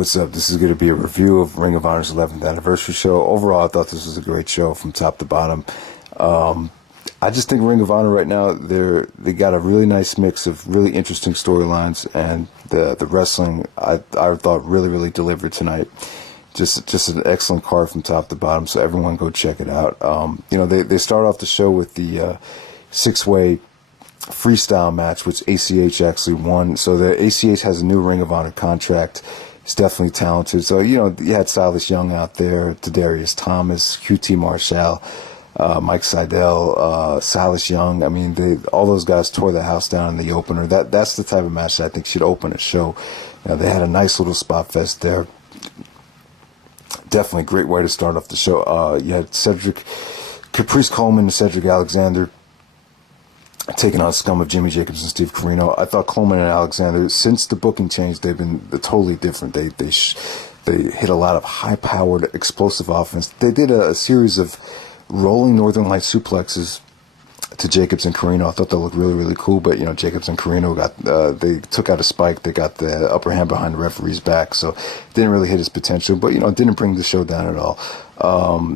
What's up? This is going to be a review of Ring of Honor's 11th anniversary show. Overall, I thought this was a great show from top to bottom. I just think Ring of Honor right now, they got a really nice mix of really interesting storylines, and the wrestling I thought really delivered tonight. Just an excellent card from top to bottom, so everyone go check it out. They start off the show with the 6-way freestyle match, which ACH actually won. So the ACH has a new Ring of Honor contract. He's definitely talented. So, you had Silas Young out there, Tadarius Thomas, QT Marshall, Mike Sydal, Silas Young. I mean, all those guys tore the house down in the opener. That's the type of match that I think should open a show. They had a nice little spot fest there. Definitely a great way to start off the show. You had Cedric, Caprice, Coleman, and Cedric Alexander taking on scum of Jimmy Jacobs and Steve Corino. I thought Coleman and Alexander, since the booking changed, they've been totally different. They hit a lot of high-powered, explosive offense. They did a series of rolling Northern Light suplexes to Jacobs and Corino. I thought that looked really cool, but Jacobs and Corino they took out a spike. They got the upper hand behind the referee's back, so didn't really hit his potential, but didn't bring the show down at all.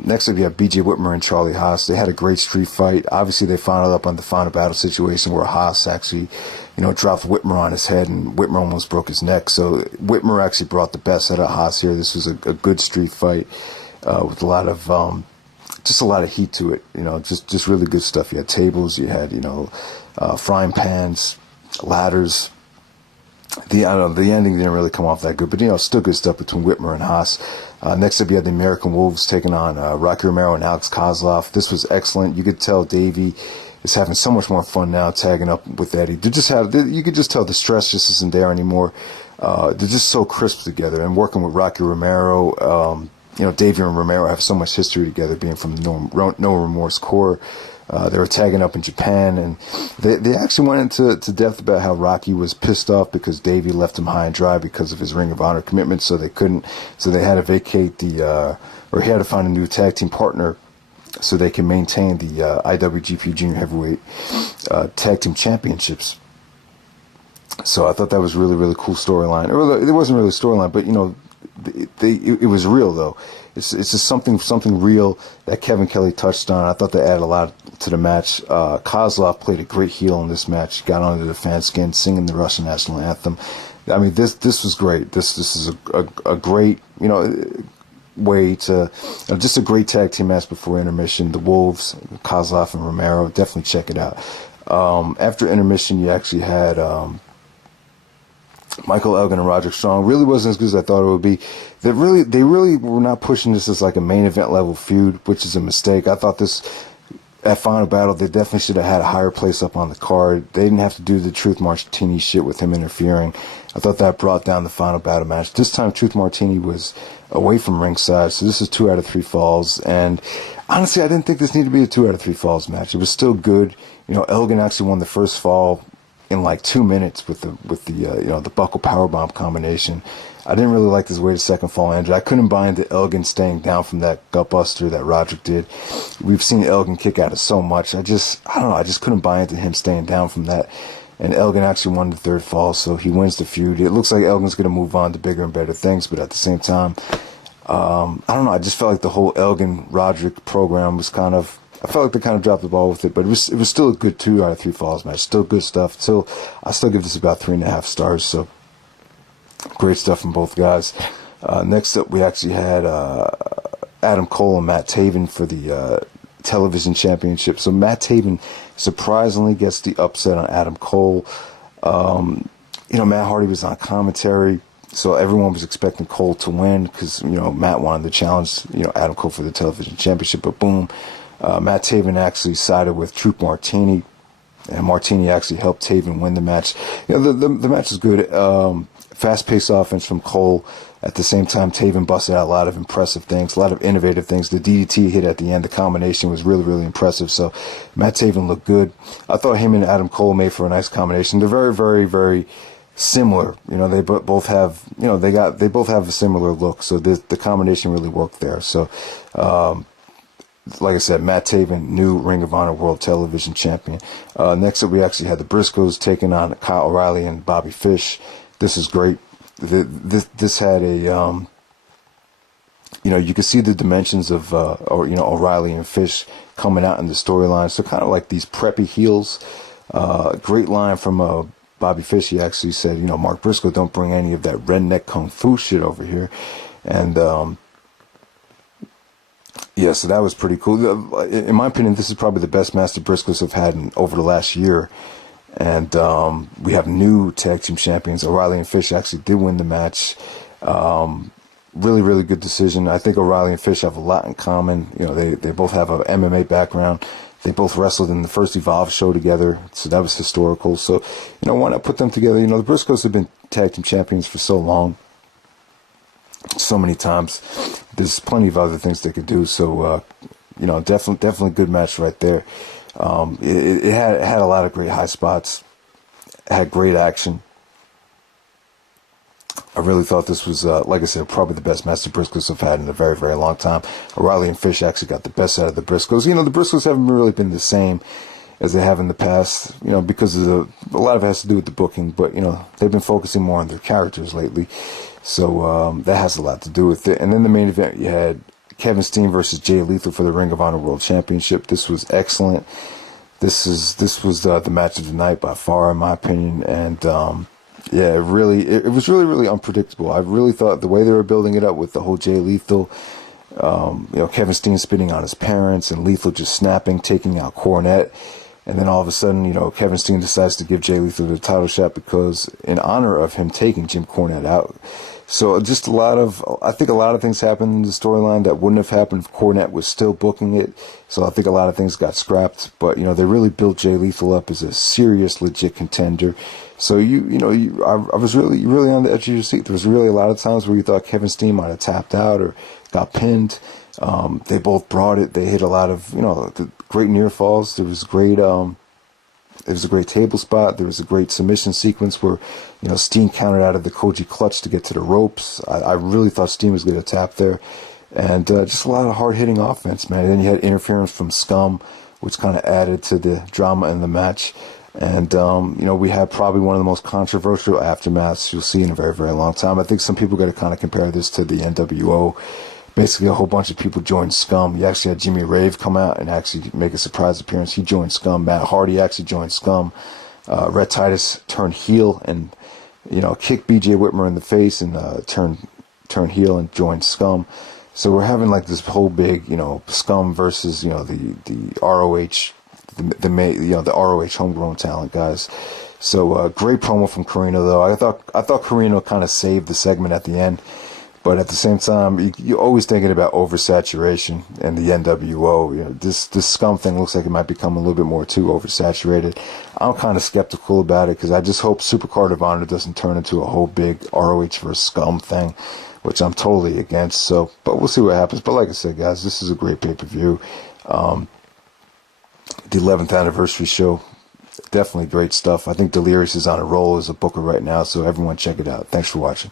Next up, you have BJ Whitmer and Charlie Haas. They had a great street fight. Obviously, they followed up on the final battle situation where Haas actually, dropped Whitmer on his head, and Whitmer almost broke his neck. So Whitmer actually brought the best out of Haas here. This was a good street fight with a lot of heat to it. Just really good stuff. You had tables, you had frying pans, ladders. The ending didn't really come off that good, but still good stuff between Whitmer and Haas. Next up, you had the American Wolves taking on Rocky Romero and Alex Kozlov. This was excellent. You could tell Davey is having so much more fun now tagging up with Eddie. You could just tell the stress just isn't there anymore. They're just so crisp together, and working with Rocky Romero. Davey and Romero have so much history together, being from the No Remorse Corps. They were tagging up in Japan, and they actually went into depth about how Rocky was pissed off because Davey left him high and dry because of his Ring of Honor commitment, so they had to vacate or he had to find a new tag team partner so they can maintain the IWGP Junior Heavyweight Tag Team Championships. So I thought that was really cool storyline. It wasn't really a storyline, but it was real though. It's just something real that Kevin Kelly touched on. I thought they added a lot to the match. Kozlov played a great heel in this match. Got under the fan skin, singing the Russian national anthem. I mean, this was great. This is a great way to just a great tag team match before intermission. The Wolves, Kozlov and Romero, definitely check it out. After intermission, you actually had Michael Elgin and Roderick Strong. Really wasn't as good as I thought it would be. They really were not pushing this as like a main event level feud, which is a mistake. I thought this at Final Battle, they definitely should have had a higher place up on the card. They didn't have to do the Truth Martini shit with him interfering. I thought that brought down the Final Battle match. This time, Truth Martini was away from ringside, so this is 2 out of 3 falls. And honestly, I didn't think this needed to be a 2 out of 3 falls match. It was still good. Elgin actually won the first fall in like 2 minutes with the buckle powerbomb combination. I didn't really like this way the second fall ended. I couldn't buy into Elgin staying down from that gutbuster that Roderick did. We've seen Elgin kick out of so much. I don't know. I just couldn't buy into him staying down from that. And Elgin actually won the third fall, so he wins the feud. It looks like Elgin's going to move on to bigger and better things, but at the same time, I don't know. I just felt like the whole Elgin Roderick program was I felt like they kind of dropped the ball with it, but it was still a good 2 out of 3 falls match. Still good stuff. I still give this about 3.5 stars. So great stuff from both guys. Next up, we actually had Adam Cole and Matt Taven for the television championship. So Matt Taven surprisingly gets the upset on Adam Cole. Matt Hardy was on commentary, so everyone was expecting Cole to win because Matt wanted to challenge Adam Cole for the television championship. But boom. Matt Taven actually sided with Truth Martini, and Martini actually helped Taven win the match. The match was good. Fast-paced offense from Cole. At the same time, Taven busted out a lot of impressive things, a lot of innovative things. The DDT hit at the end. The combination was really impressive. So Matt Taven looked good. I thought him and Adam Cole made for a nice combination. They're very similar. They both have they both have a similar look. So the combination really worked there. So like I said, Matt Taven, new Ring of Honor World Television Champion. Next up, we actually had the Briscoes taking on Kyle O'Reilly and Bobby Fish. This is great. this had a you could see the dimensions of O'Reilly and Fish coming out in the storyline. So kind of like these preppy heels. Great line from Bobby Fish. He actually said, Mark Briscoe, don't bring any of that redneck kung fu shit over here. And so that was pretty cool. In my opinion, this is probably the best match the Briscoes have had over the last year. And we have new tag team champions. O'Reilly and Fish actually did win the match. Really, really good decision. I think O'Reilly and Fish have a lot in common. They both have a MMA background. They both wrestled in the first Evolve show together, so that was historical. So, why not put them together? The Briscoes have been tag team champions for so long, so many times. There's plenty of other things they could do. So, definitely good match right there. It had a lot of great high spots. It had great action. I really thought this was, like I said, probably the best match the Briscoes have had in a very, very long time. O'Reilly and Fish actually got the best out of the Briscoes. The Briscoes haven't really been the same as they have in the past, because of a lot of it has to do with the booking, but, they've been focusing more on their characters lately. So that has a lot to do with it. And then the main event, you had Kevin Steen versus Jay Lethal for the Ring of Honor World Championship. This was excellent. This was the match of the night by far, in my opinion. And, it was really, really unpredictable. I really thought the way they were building it up with the whole Jay Lethal, Kevin Steen spitting on his parents and Lethal just snapping, taking out Cornette. And then all of a sudden, Kevin Steen decides to give Jay Lethal the title shot because in honor of him taking Jim Cornette out. So just I think a lot of things happened in the storyline that wouldn't have happened if Cornette was still booking it. So I think a lot of things got scrapped. But, they really built Jay Lethal up as a serious, legit contender. So, I was really on the edge of your seat. There was really a lot of times where you thought Kevin Steen might have tapped out or got pinned. They both brought it. They hit a lot of, the great near falls. There was great, it was a great table spot. There was a great submission sequence where, Steen counted out of the Koji clutch to get to the ropes. I really thought Steen was going to tap there. And just a lot of hard-hitting offense, man. And then you had interference from Scum, which kind of added to the drama in the match. And, we had probably one of the most controversial aftermaths you'll see in a very, very long time. I think some people got to kind of compare this to the NWO. Basically, a whole bunch of people joined Scum. You actually had Jimmy Rave come out and actually make a surprise appearance. He joined Scum. Matt Hardy actually joined Scum. Rhett Titus turned heel and, kicked BJ Whitmer in the face and turned heel and joined Scum. So we're having like this whole big, Scum versus, the ROH, the ROH homegrown talent guys. So great promo from Corino though. I thought Corino kind of saved the segment at the end. But at the same time, you're always thinking about oversaturation and the NWO. This Scum thing looks like it might become a little bit more too oversaturated. I'm kind of skeptical about it because I just hope Supercard of Honor doesn't turn into a whole big ROH versus Scum thing, which I'm totally against. So, but we'll see what happens. But like I said, guys, this is a great pay-per-view. The 11th anniversary show, definitely great stuff. I think Delirious is on a roll as a booker right now, so everyone check it out. Thanks for watching.